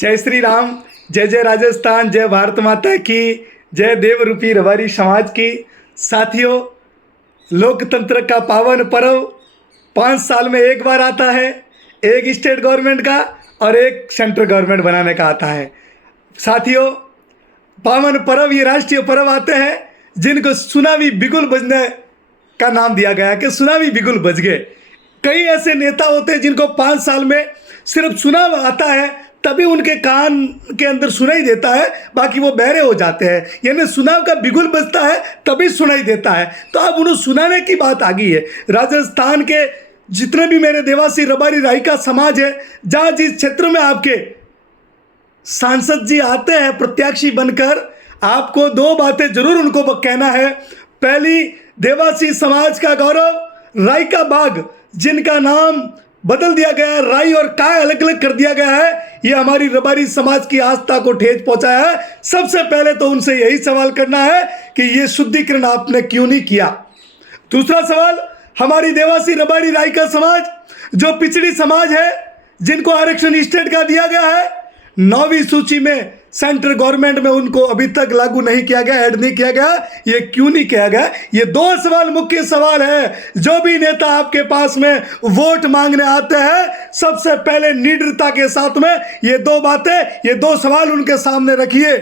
जय श्री राम, जय जय राजस्थान, जय भारत माता की, जय देवरूपी रबारी समाज की। साथियों, लोकतंत्र का पावन पर्व 5 साल में एक बार आता है। एक स्टेट गवर्नमेंट का और एक सेंट्रल गवर्नमेंट बनाने का आता है। साथियों, पावन पर्व, ये राष्ट्रीय पर्व आते हैं जिनको सुनामी बिगुल बजने का नाम दिया गया कि सुनामी बिगुल बज गए। कई ऐसे नेता होते हैं जिनको 5 साल में सिर्फ चुनाव आता है तभी उनके कान के अंदर सुनाई देता है, बाकी वो बहरे हो जाते हैं। यानी चुनाव का बिगुल बजता है तभी सुनाई देता है। तो अब उन्हें सुनाने की बात आ गई है। राजस्थान के जितने भी मेरे देवासी रबारी राइका समाज है, जहाँ जिस क्षेत्र में आपके सांसद जी आते हैं प्रत्याशी बनकर, आपको 2 बातें जरूर उनको कहना है। पहली, देवासी समाज का गौरव राइका बाग, जिनका नाम बदल दिया गया है, राई और काय अलग अलग कर दिया गया है, ये हमारी रबारी समाज की आस्था को ठेस पहुंचाया है। सबसे पहले तो उनसे यही सवाल करना है कि ये शुद्धिकरण आपने क्यों नहीं किया। दूसरा सवाल, हमारी देवासी रबारी राइका समाज जो पिछड़ी समाज है, जिनको आरक्षण स्टेट का दिया गया है, 9वीं सूची में सेंट्रल गवर्नमेंट में उनको अभी तक लागू नहीं किया गया, ऐड नहीं किया गया। ये क्यों नहीं किया गया? ये 2 सवाल मुख्य सवाल है। जो भी नेता आपके पास में वोट मांगने आते हैं, सबसे पहले निडरता के साथ में ये 2 बातें, ये 2 सवाल उनके सामने रखिए।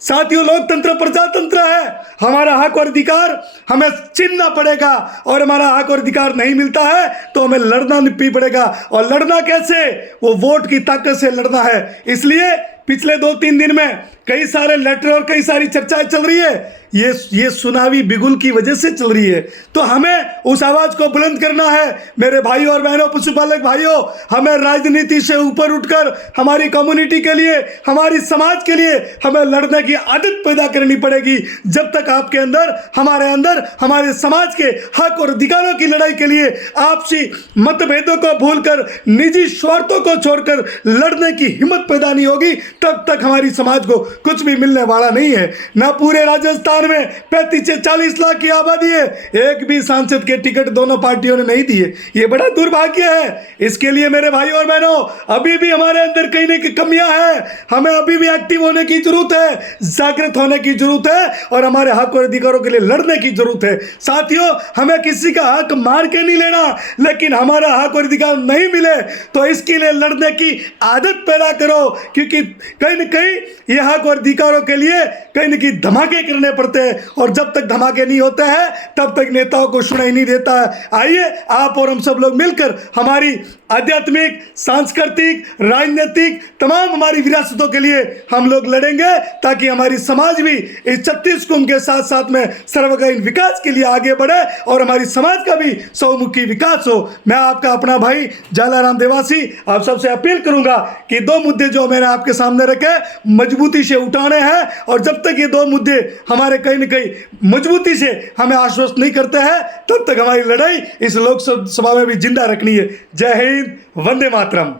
साथियों, लोकतंत्र प्रजातंत्र है। हमारा हक और अधिकार हमें छीनना पड़ेगा, और हमारा हक और अधिकार नहीं मिलता है तो हमें लड़ना भी पड़ेगा। और लड़ना कैसे? वो वोट की ताकत से लड़ना है। इसलिए पिछले 2-3 दिन में कई सारे लेटर और कई सारी चर्चाएं चल रही है, ये सुनावी बिगुल की वजह से चल रही है। तो हमें उस आवाज को बुलंद करना है। मेरे भाई और बहनों, पशुपालक भाइयों, हमें राजनीति से ऊपर उठकर हमारी कम्युनिटी के लिए, हमारी समाज के लिए हमें लड़ने की आदत पैदा करनी पड़ेगी। जब तक आपके अंदर, हमारे अंदर, हमारे समाज के हक और अधिकारों की लड़ाई के लिए आपसी मतभेदों को भूलकर, निजी स्वार्थों को छोड़कर लड़ने की हिम्मत पैदा नहीं होगी, तब तक हमारी समाज को कुछ भी मिलने वाला नहीं है। ना पूरे राजस्थान में 35 से 40 लाख की आबादी है, एक भी सांसद के टिकट दोनों पार्टियों ने नहीं दिए। ये बड़ा दुर्भाग्य है। इसके लिए मेरे भाई और बहनों, अभी भी हमारे अंदर कहीं ना कहीं कमियां हैं। हमें अभी भी एक्टिव होने की जरूरत है, जागृत होने की जरूरत है, और हमारे हक और अधिकारों के लिए लड़ने की जरूरत है। साथियों, हमें किसी का हक मार के नहीं लेना, लेकिन हमारा हक और अधिकार नहीं मिले तो इसके लिए लड़ने की आदत पैदा करो, क्योंकि कहीं ना कहीं ये हक और अधिकारों के लिए कहीं ना कहीं धमाके करने पड़ते हैं, और जब तक धमाके नहीं होते हैं तब तक नेताओं को सुनाई नहीं देता है। आइए आप और हम सब लोग मिलकर हमारी आध्यात्मिक, सांस्कृतिक, राजनीतिक तमाम हमारी विरासतों के लिए हम लोग लड़ेंगे, ताकि हमारी समाज भी इस 36 कुंभ के साथ साथ में सर्वकालीन विकास के लिए आगे बढ़े और हमारी समाज का भी बहुमुखी विकास हो। मैं आपका अपना भाई जालाराम देवासी आप सबसे अपील करूंगा कि 2 मुद्दे जो मैंने आपके सामने रखे मजबूती से उठाने हैं, और जब तक ये 2 मुद्दे हमारे कहीं न कहीं मजबूती से हमें आश्वस्त नहीं करते हैं, तब तक हमारी लड़ाई इस लोकसभा में भी जिंदा रखनी है। जय हिंद, वंदे मातरम।